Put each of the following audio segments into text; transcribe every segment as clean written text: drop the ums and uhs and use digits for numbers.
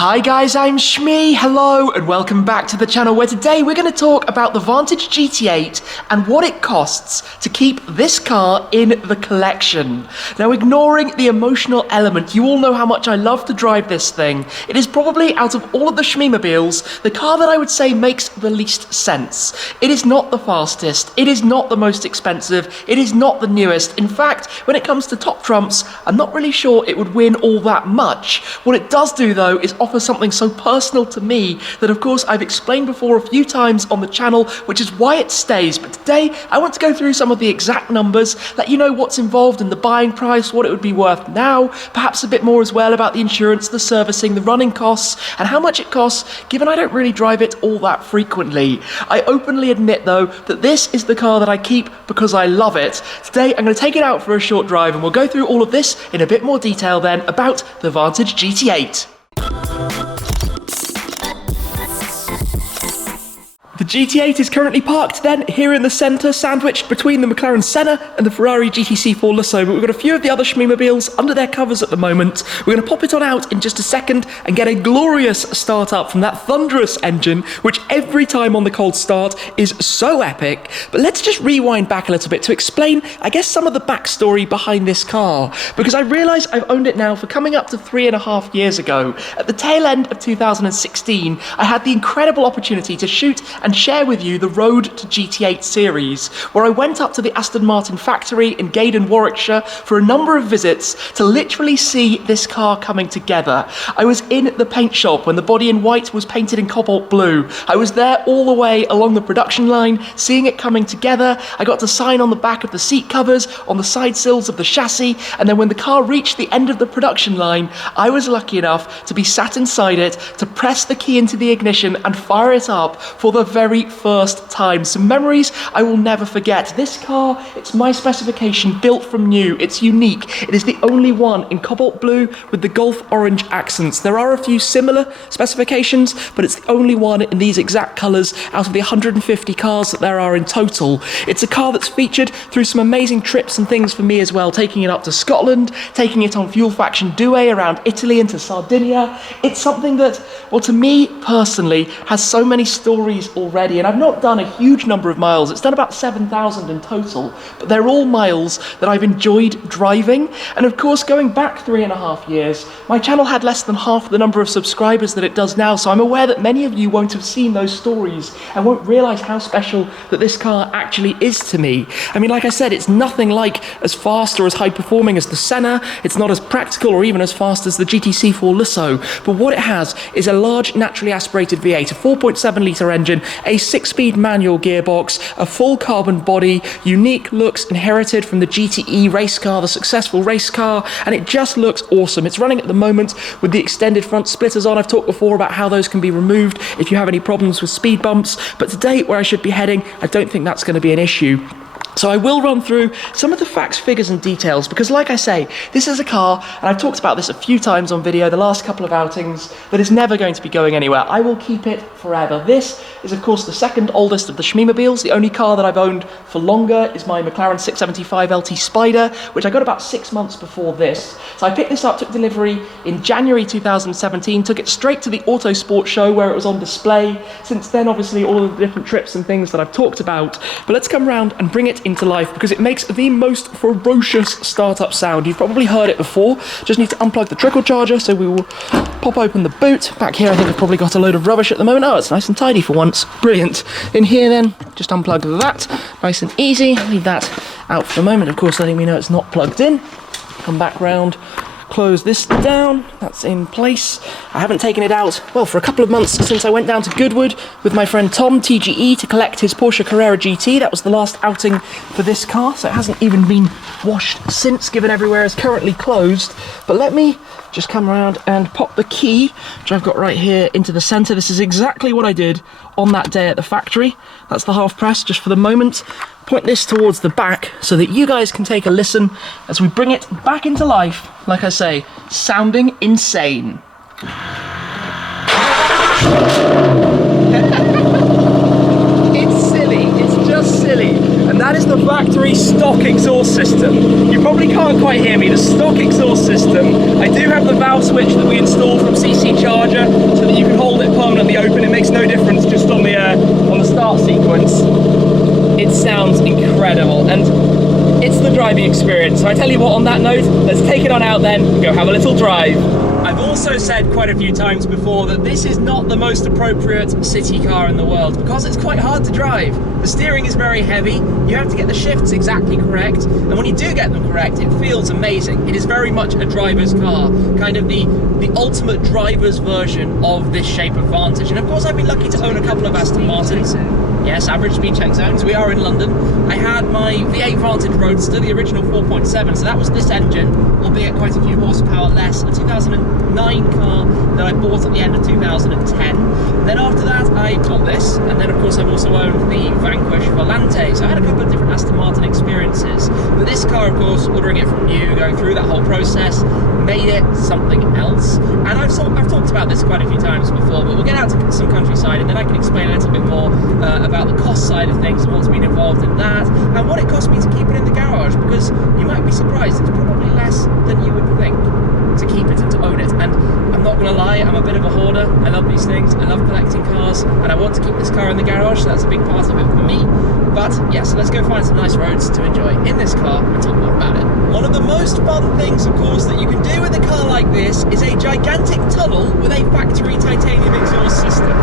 Hi guys, I'm Shmee, hello and welcome back to the channel where today we're going to talk about the Vantage GT8 and what it costs to keep this car in the collection. Now, ignoring the emotional element, you all know how much I love to drive this thing. It is probably, out of all of the Shmeemobiles, the car that I would say makes the least sense. It is not the fastest, it is not the most expensive, it is not the newest. In fact, when it comes to top trumps, I'm not really sure it would win all that much. What it does do though is offer something so personal to me that of course I've explained before a few times on the channel, which is why it stays. But today I want to go through some of the exact numbers, let you know what's involved in the buying price, what it would be worth now, perhaps a bit more as well about the insurance, the servicing, the running costs, and how much it costs, given I don't really drive it all that frequently. I openly admit though that this is the car that I keep because I love it. Today I'm going to take it out for a short drive and we'll go through all of this in a bit more detail then about the Vantage GT8. The GT8 is currently parked then here in the centre, sandwiched between the McLaren Senna and the Ferrari GTC4 Lusso, but we've got a few of the other Shmeemobiles under their covers at the moment. We're going to pop it on out in just a second and get a glorious start up from that thunderous engine, which every time on the cold start is so epic. But let's just rewind back a little bit to explain, I guess, some of the backstory behind this car, because I realise I've owned it now for coming up to 3.5 years ago. At the tail end of 2016, I had the incredible opportunity to shoot and share with you the Road to GT8 series, where I went up to the Aston Martin factory in Gaydon, Warwickshire for a number of visits to literally see this car coming together. I was in the paint shop when the body in white was painted in cobalt blue. I was there all the way along the production line, seeing it coming together. I got to sign on the back of the seat covers, on the side sills of the chassis, and then when the car reached the end of the production line, I was lucky enough to be sat inside it, to press the key into the ignition and fire it up for the very first time. Some memories I will never forget. This car, it's my specification, built from new. It's unique. It is the only one in cobalt blue with the Gulf orange accents. There are a few similar specifications, but it's the only one in these exact colours out of the 150 cars that there are in total. It's a car that's featured through some amazing trips and things for me as well, taking it up to Scotland, taking it on Fuel Faction Due around Italy into Sardinia. It's something that, well, to me personally, has so many stories already, and I've not done a huge number of miles. It's done about 7,000 in total, but they're all miles that I've enjoyed driving. And of course, going back 3.5 years, my channel had less than half the number of subscribers that it does now, so I'm aware that many of you won't have seen those stories and won't realise how special that this car actually is to me. I mean, like I said, it's nothing like as fast or as high performing as the Senna. It's not as practical or even as fast as the GTC4 Lusso, but what it has is a large naturally aspirated V8, a 4.7 litre engine, a 6-speed manual gearbox, a full carbon body, unique looks inherited from the GTE race car, the successful race car, and it just looks awesome. It's running at the moment with the extended front splitters on. I've talked before about how those can be removed if you have any problems with speed bumps, but today, where I should be heading, I don't think that's going to be an issue. So I will run through some of the facts, figures and details, because like I say, this is a car, and I've talked about this a few times on video the last couple of outings, that is never going to be going anywhere. I will keep it forever. This is of course the second oldest of the Shmeemobiles. The only car that I've owned for longer is my McLaren 675 LT Spider, which I got about 6 months before this. So I picked this up, took delivery in January 2017, took it straight to the Auto Sport show where it was on display. Since then, obviously, all of the different trips and things that I've talked about, but let's come round and bring it into life, because it makes the most ferocious startup sound. You've probably heard it before. Just need to unplug the trickle charger, so we will pop open the boot. Back here I think I've probably got a load of rubbish at the moment. Oh, it's nice and tidy for once. Brilliant. In here then, just unplug that. Nice and easy. Leave that out for the moment, of course, letting me know it's not plugged in. Come back round, close this down, that's in place. I haven't taken it out, well, for a couple of months since I went down to Goodwood with my friend Tom, TGE, to collect his Porsche Carrera GT. That was the last outing for this car, so it hasn't even been washed since, given everywhere is currently closed. But let me just come around and pop the key, which I've got right here, into the centre. This is exactly what I did on that day at the factory. That's the half press, just for the moment. Point this towards the back so that you guys can take a listen as we bring it back into life, like I say, sounding insane. It's silly, it's just silly. And that is the factory stock exhaust system. You probably can't quite hear me, the stock exhaust system. I do have the valve switch that we installed from CC Charger, start sequence, it sounds incredible, and it's the driving experience. So I tell you what, on that note, let's take it on out then and go have a little drive. I've also said quite a few times before that this is not the most appropriate city car in the world because it's quite hard to drive. The steering is very heavy, you have to get the shifts exactly correct, and when you do get them correct, it feels amazing. It is very much a driver's car, kind of the ultimate driver's version of this shape of Vantage. And of course I've been lucky to own a couple of Aston Martins. Yes, average speed check zones, we are in London. I had my V8 Vantage Roadster, the original 4.7, so that was this engine, albeit quite a few horsepower less, a 2009 car that I bought at the end of 2010. Then after that I bought this, and then of course I've also owned the Vanquish Volante, so I had a couple of different Aston Martin experiences. But this car, of course, ordering it from new, going through that whole process, made it something else. And I've talked about this quite a few times before, but we'll get out to some countryside and then I can explain a little bit more about the cost side of things and what's been involved in that, and what it cost me to keep it in the garage, because you might be surprised, it's probably less than you would think to keep it and to own it. And I'm not going to lie, I'm a bit of a hoarder. I love these things, I love collecting cars, and I want to keep this car in the garage, so that's a big part of it for me. But yeah, so let's go find some nice roads to enjoy in this car and talk more about it. One of the most fun things, of course, that you can do with a car like this is a gigantic tunnel with a factory titanium exhaust system.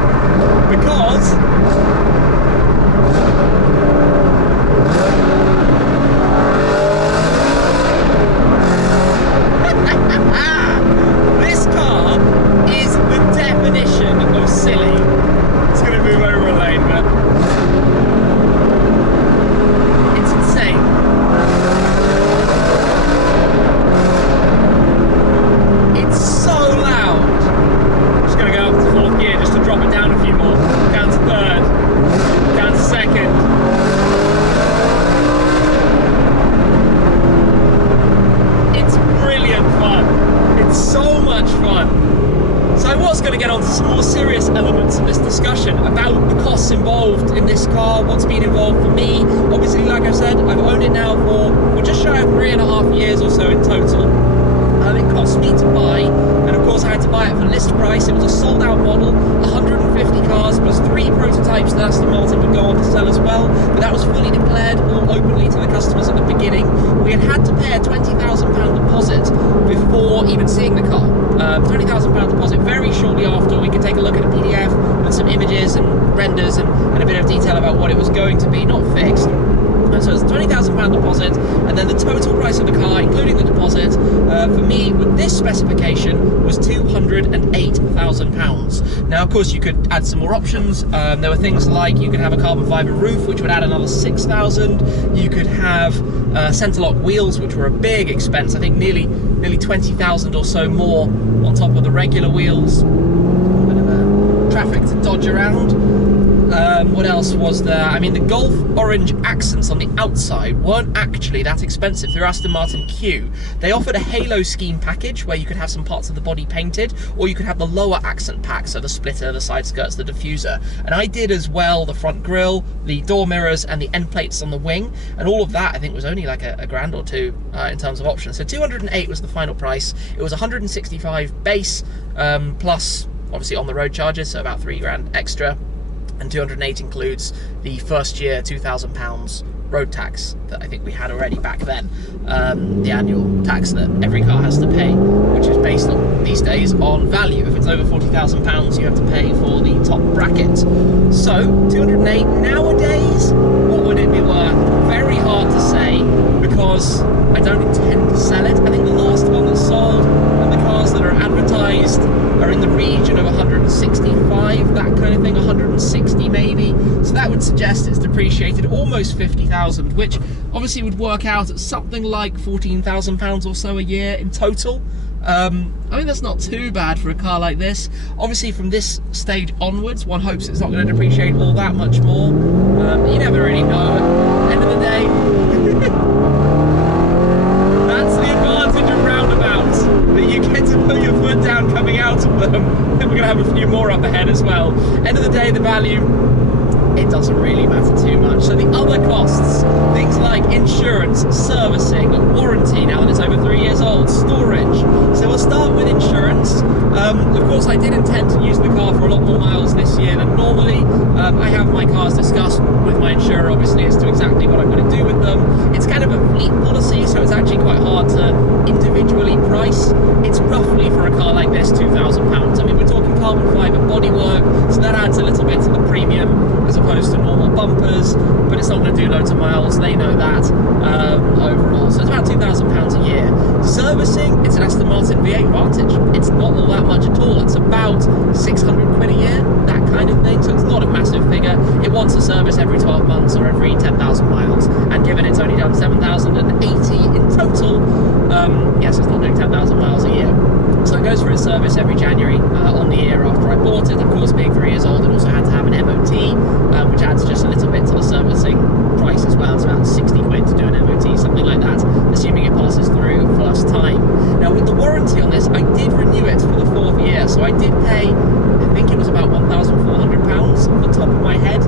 Because this car is the definition of silly. It's going to move over a lane, but it's insane. It's so loud. I'm just going to go up to 4th gear just to drop it down a few more. Down to 3rd, down to 2nd. So much fun. So I was going to get on to some more serious elements of this discussion about the costs involved in this car, what's been involved for me. Obviously, like I said, I've owned it now for just shy of 3.5 years or so in total. It cost me to buy, and of course I had to buy it for list price. It was a sold out model, 150 cars plus 3 prototypes that Aston Martin would go on to sell as well, but that was fully declared all openly to the customers at the beginning. We had to pay a £20,000 deposit before even seeing the car. £20,000 deposit very shortly after. We could take a look at a PDF and some images and renders and a bit of detail about what it was going to be, not fixed. So it's a £20,000 deposit, and then the total price of the car, including the deposit, for me with this specification was £208,000. Now, of course, you could add some more options. There were things like you could have a carbon fibre roof, which would add another £6,000. You could have centre-lock wheels, which were a big expense. I think nearly £20,000 or so more on top of the regular wheels. A bit of traffic to dodge around. What else was there? I mean, the Golf orange accents on the outside weren't actually that expensive through Aston Martin Q. They offered a halo scheme package where you could have some parts of the body painted, or you could have the lower accent pack, so the splitter, the side skirts, the diffuser. And I did as well the front grille, the door mirrors, and the end plates on the wing. And all of that, I think, was only like a grand or two in terms of options. So 208 was the final price. It was 165 base, plus obviously on the road charges, so about £3 extra. And 208 includes the first year £2,000 road tax that I think we had already back then, the annual tax that every car has to pay, which is based on these days on value. If it's over £40,000, you have to pay for the top bracket. So 208 nowadays, what would it be worth? Very hard to say, because I don't intend to sell it. I think the last one that sold and the cars that are advertised are in the region of 165, that kind of thing, 160 maybe. So that would suggest it's depreciated almost 50,000, which obviously would work out at something like £14,000 or so a year in total. I mean, that's not too bad for a car like this. Obviously, from this stage onwards, one hopes it's not going to depreciate all that much more. You never really know. At the end of the day, that's the advantage of roundabouts, that you get to put your foot down coming out of them. And we're going to have a few more up ahead as well. End of the day, the value it doesn't really matter too much. So the other costs, things like insurance, servicing, warranty, now that it's over 3 years old, storage. So we'll start with insurance. Of course, I did intend to use the car for a lot more miles this year than normally. I have my cars discussed with my insurer, obviously, as to exactly what I'm going to do with them. It's kind of a fleet policy, so it's actually quite hard to individually price. It's roughly, for a car like this, £2,000. I mean, we're talking carbon fibre bodywork, so that adds a little bit to the premium as opposed to normal bumpers, but it's not going to do loads of miles, they know that overall. So it's about £2,000 a year. Servicing, it's an Aston Martin V8 Vantage. It's not all that much at all. It's about 600 quid a year, that kind of thing. So it's not a massive figure. It wants a service every 12 months or every 10,000 miles. And given it's only done 7,080 in total, yes, it's not doing 10,000 miles a year. So it goes for its service every January on the year after I bought it. Of course, being 3 years old, it also had to have an MOT, which adds just a little bit to the servicing price as well. It's about 60 quid to do an MOT, something like that, assuming it passes through first time. Now, with the warranty on this, I did renew it for the 4th year, so I did pay, I think it was about £1,400 off the top of my head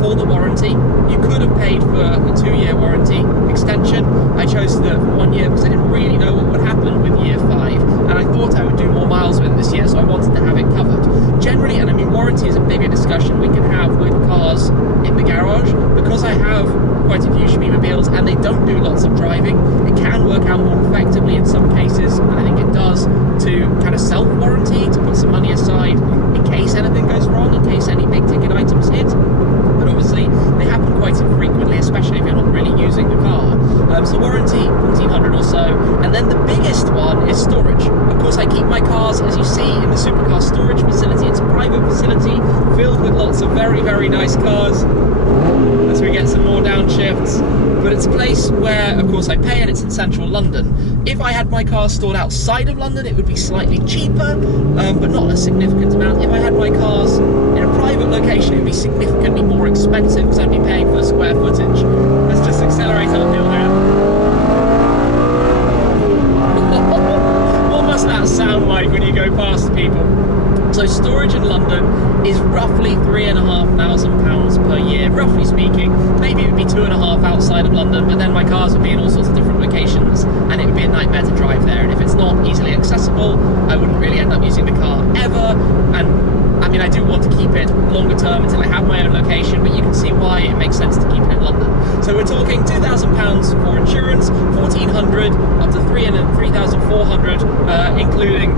for the warranty. You could have paid for a 2-year warranty extension. I chose to do it for 1 year because I didn't really know what would happen with year 5, and I thought I would do more miles with it this year, so I wanted to have it covered. Generally, and I mean, warranty is a bigger discussion we can have with cars in the garage. Because I have quite a few Shmeemabiles and they don't do lots of driving, it can work out more effectively in some cases, and I think it does, to kind of self-warranty, to put some money aside in case anything goes wrong, in case any big ticket items hit. But obviously they happen quite infrequently, especially if you're not really using the car. So warranty, 1,400 or so. And then the biggest one is storage. Of course, I keep my cars, as you see, in the supercar storage facility. It's a private facility filled with lots of very, very nice cars, as we get some more downshifts. But it's a place where, of course, I pay, and it's in central London. If I had my car stored outside of London, it would be slightly cheaper, but not a significant amount. If I had my cars in a private location, it would be significantly more expensive because I'd be paying for square footage. Let's just accelerate uphill there. What must that sound like when you go past people? So storage in London is roughly £3,500 per year, roughly speaking. Maybe it would be 2.5 outside of London, but then my cars would be in all sorts of different locations, and it would be a nightmare to drive there. And if it's not easily accessible, I wouldn't really end up using the car ever. And I mean, I do want to keep it longer term until I have my own location, but you can see why it makes sense to keep it in London. So we're talking £2,000 for insurance, £1,400 up to £3,400, including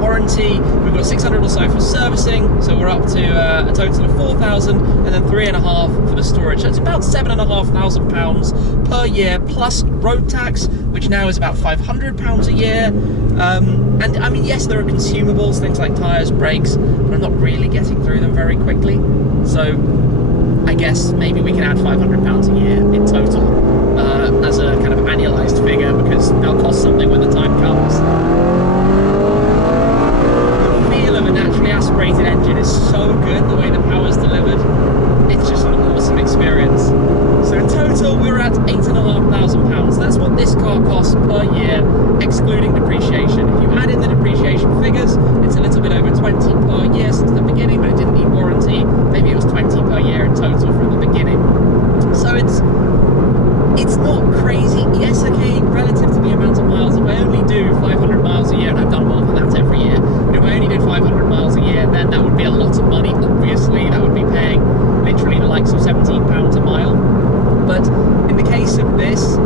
warranty. We've got 600 or so for servicing, so we're up to a total of 4,000, and then 3.5 for the storage. So it's about £7,500 per year, plus road tax, which now is about £500 a year. And I mean, yes, there are consumables, things like tyres, brakes, but I'm not really getting through them very quickly. So I guess maybe we can add £500 a year in total as a kind of annualised figure, because they'll cost something when the time comes. Of a naturally aspirated engine is so good, the way the power is delivered. It's just an awesome experience. So in total, we're at £8,500. That's what this car costs per year, excluding depreciation. If you add in the depreciation figures, it's a little bit over 20 per year since the beginning, but it didn't need warranty. Maybe it was 20 per year in total from the beginning. So it's not crazy. Yes, okay, relative to the amount of miles. If I only do 500 miles a year, and I've done more than that every year, but if I only did 500 miles a year, then that would be a lot of money. Obviously, that would be paying literally the likes of £17 a mile. But in the case of this,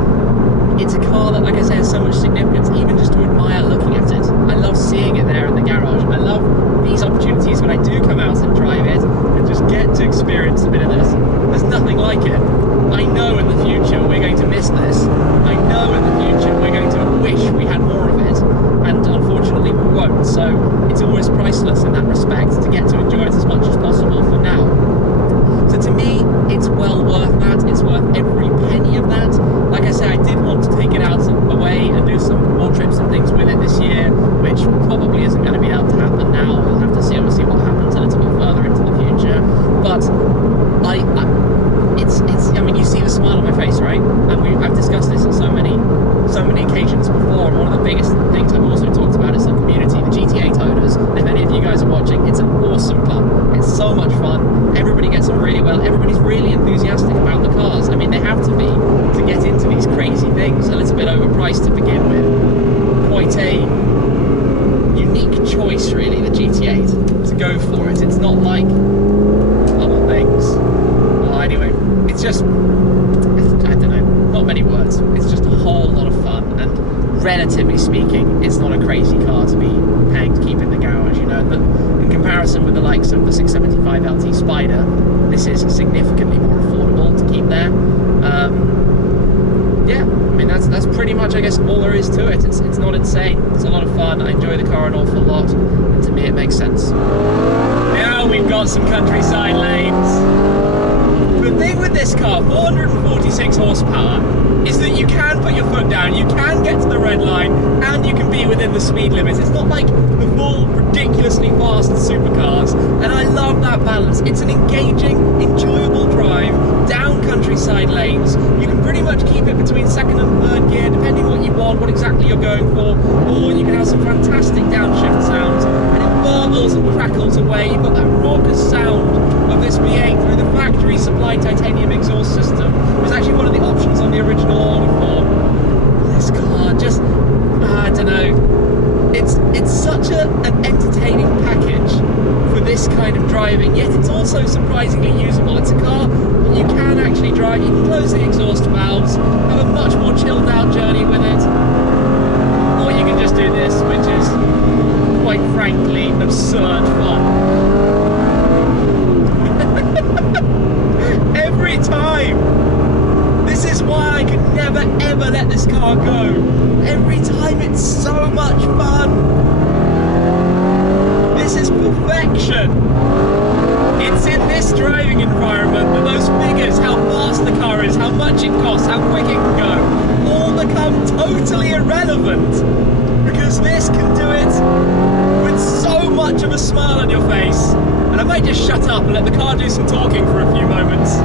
it's a car that, like I say, has so much significance, even just to admire looking at it. I love seeing it there in the garage. I love these opportunities when I do come out and drive it and just get to experience a bit of this. There's nothing like it. I know in the future we're going to miss this. I know in the future we're going to wish we had more of it, and unfortunately we won't. So it's almost priceless in that respect to get to enjoy it as much as possible for now. So to me, it's well worth that. It's worth every penny of that. Like I say, I did want to take it out away and do some more trips and things with it this year, which probably isn't going to be able to happen now. We'll have to see, obviously, what happens a little bit further into the future. But I mean, you see the smile on my face, right? And I've discussed this on so many occasions before. And one of the biggest things I've also talked about is the community, the GT8 owners. And if any of you guys are watching, it's an awesome club. It's so much fun. Everybody gets on really well everybody's really enthusiastic about the cars. I mean, they have to be to get into these crazy things. A little bit overpriced to begin with. Quite a unique choice, really, the GT8, to go for it. It's not like other things. Well, anyway, it's just, I don't know, not many words. It's just a whole lot of fun, and relatively speaking, it's not a crazy car to be paying to keep in the garage, you know, but in comparison with the likes of the 675 LT Spider, this is significantly more affordable to keep there. Yeah, I mean, that's pretty much, I guess, all there is to it. It's not insane. It's a lot of fun. I enjoy the car an awful lot, and to me it makes sense. Now we've got some countryside lanes. The thing with this car, 446 horsepower, is that you can put your foot down, you can get to the red line, and you can be within the speed limits. It's not like the full, ridiculously fast supercars, and I love that balance. It's an engaging, enjoyable drive down countryside lanes. You can pretty much keep it between second and third gear, depending what you want, what exactly you're going for, or you can have some fantastic downshift sounds, and it burbles and crackles away. You've got that raucous sound of this V8 through the factory supplied titanium exhaust system. It was actually one of the options on the original order for this car. Just, I don't know, it's such an entertaining package for this kind of driving, yet it's also surprisingly usable. It's a car that you can actually drive. You can close the exhaust valves, have a much more chilled out journey with it, or you can just do this, which is quite frankly absurd fun. Every time! This is why I could never ever let this car go. Every time it's so much fun. This is perfection. It's in this driving environment that those figures, how fast the car is, how much it costs, how quick it can go, all become totally irrelevant, because this can do it with so much of a smile on your face. And I might just shut up and let the car do some talking for a few moments.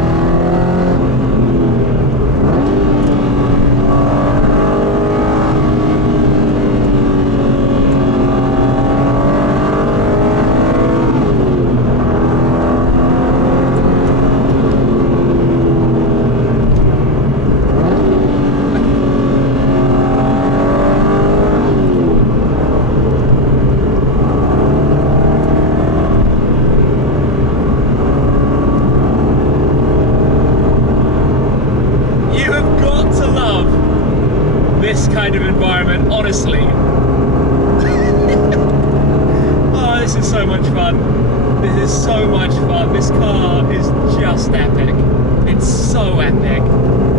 This kind of environment, honestly. Oh, this is so much fun. This is so much fun. This car is just epic. It's so epic.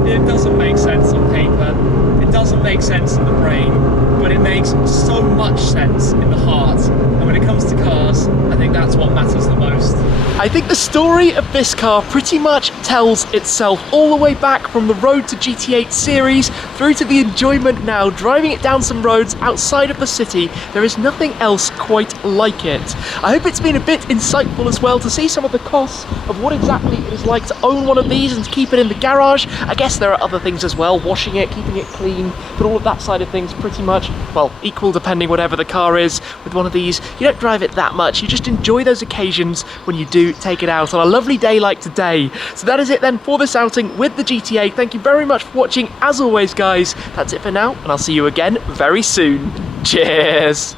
It doesn't make sense on paper. It doesn't make sense in the brain, but it makes so much sense in the heart. And when it comes to cars, I think that's what matters the most. I think the story of this car pretty much tells itself all the way back from the Road to GT8 series through to the enjoyment now, driving it down some roads outside of the city. There is nothing else quite like it. I hope it's been a bit insightful as well to see some of the costs of what exactly it is like to own one of these and to keep it in the garage. I guess there are other things as well, washing it, keeping it clean, but all of that side of things pretty much, well, equal depending whatever the car is. With one of these, you don't drive it that much, you just enjoy those occasions when you do take it out on a lovely day like today. So that is it then for this outing with the GT8. Thank you very much for watching as always, guys. That's it for now, and I'll see you again very soon. Cheers!